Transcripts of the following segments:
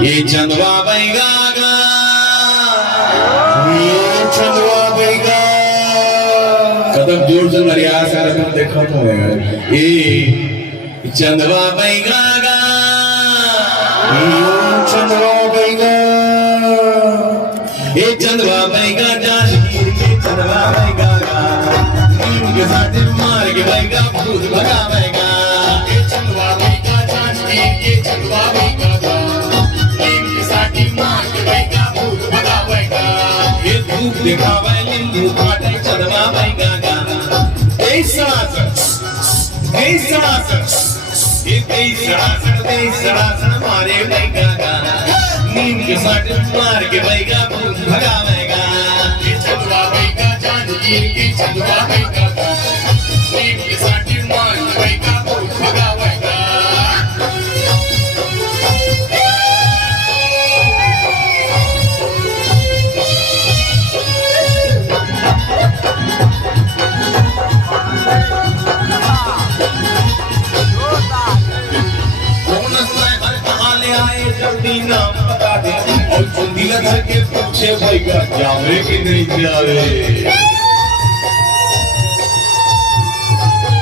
ये चंदवा बैगा गा, ये चंदवा बैगा। कदम जोर से मरिया सारा तुम देखो तो है। ये चंदवा बैगा गा, ये चंदवा बैगा, ये चंदवा बैगा डाल के चंदवा बैगा गा, नीम के साथ मार के बैगा भूत भगावेगा। ये चंदवा बैगा डाल के चंदवा बैगा गा, नीम के साथ मार के बैगा भूत भगावेगा। ये धूप दिखावे नींबू काटे चंदवा बैगा गा। तेईस सड़ासड़ मारे बैगा गा, नीम के साथ मार के बैगा भूत भगावेगा। ये चंदवा बैगा डाल के चंदवा बैगा गा, नीम के साथ मार के बैगा भूत भगावेगा। जल्दी नाम बता दे और चुंदी लगा के पूछे बैगा जावे कि नहीं जावे।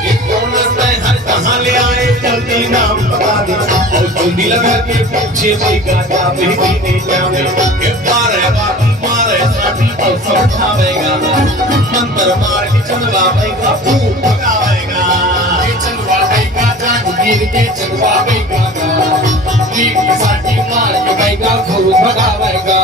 ये कौन हर कहाँ ले आए जल्दी नाम बता दे और चुंदी लगा के पूछे बैगा जावे कि नहीं जावे। ये मारे बाकी मारे साथी और सब खावेगा, मंत्र मार के चंदवा बैगा भूत भगावेगा। ये चंदवा बैगा डाल के चंदवा बैगा गा, नीम के साथ मार के बैगा भूत भगावेगा।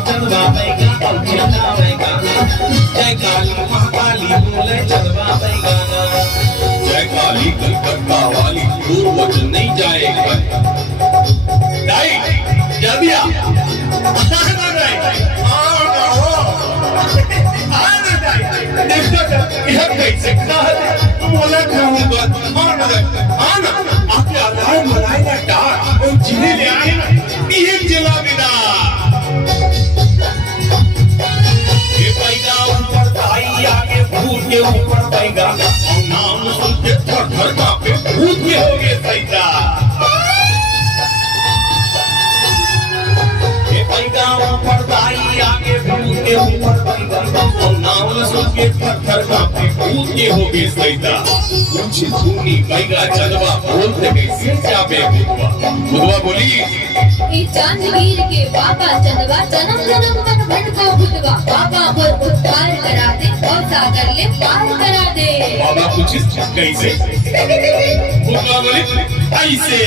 चंदवा बैगा और चंदावेगा, जय काली महाकाली बोले चंदवा बैगा। जय काली कलकत्ता वाली दूर वचन नहीं जाएगा। दाई जल्दी आ, देखो यह कैसे बोला कहूँगा आना आपके आधार मलाई ना डाल और जिन्हें ले आए ना ये जिला बिना। ये बैगा ऊपर दाई आगे भूत के ऊपर बैगा और नाम सुन के थर थर कांपे भूत के हो गए सैदा। ये बैगा ऊपर दाई आगे भूत के ऊपर बैगा और नाम सुन के थर थर कांपे भूत के हो गए सैदा। ऊंची धूनी बैगा चंदवा बोलते कैसे जाबे बुधवा बोली। ये चांदवीर के बाबा चंदवा जन्म जन्म तक भटको भूतवा, बाबा बोल उद्धार करा दे और सागर ले पार करा दे। बाबा कुछ कैसे बुधवा बोली ऐसे।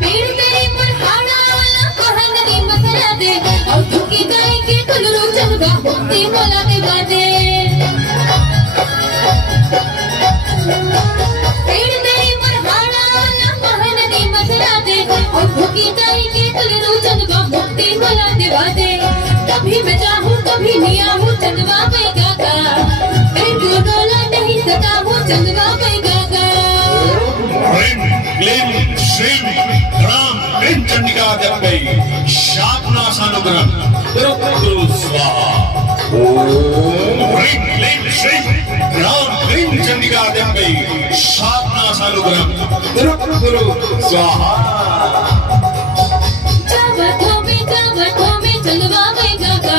पेड़ गई मुरहाड़ा वाला कहन नी मसला दे और झुकी गई के कुलरू चंदवा मुक्ति मोला दे बादे। पेड़ गई मुरहाड़ा वाला कहन नी मसला दे और झुकी गई के कुलरू चंदवा मुक्ति मोला दे बादे। कभी मैं चाहूँ कभी नहीं आऊँ चंदवा बैगा गा, फिर क्यों डोला नहीं सका हूँ चंदवा बैगा गा। क्लीं श्रीं ग्राम क्लीं चंडिका दंबै शापनाशानुग्रहं गुरु स्वाहा। ओम ह्रीं क्लीं श्रीं ग्राम क्लीं चंडिका दंबै शापनाशानुग्रहं गुरु स्वाहा। जावत में चंदवा बैगा गा,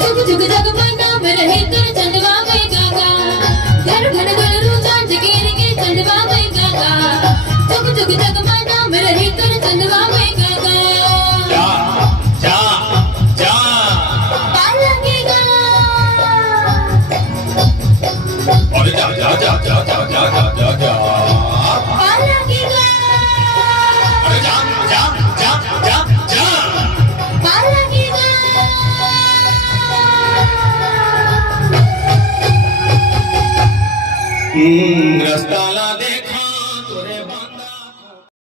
जुग जुग जग बना में रहे कर चंदवा बैगा गा। घर घर घर रोजा जगेर के चंदवा बैगा गा, जुग जुग जग बना में रहे कर चंदवा बैगा गा। जा जा जा पालकेगा और जा जा जा जा जा जा जा जा जा पालकेगा अरे जा जा जा जा जा पालकेगा। रस्ताला देखा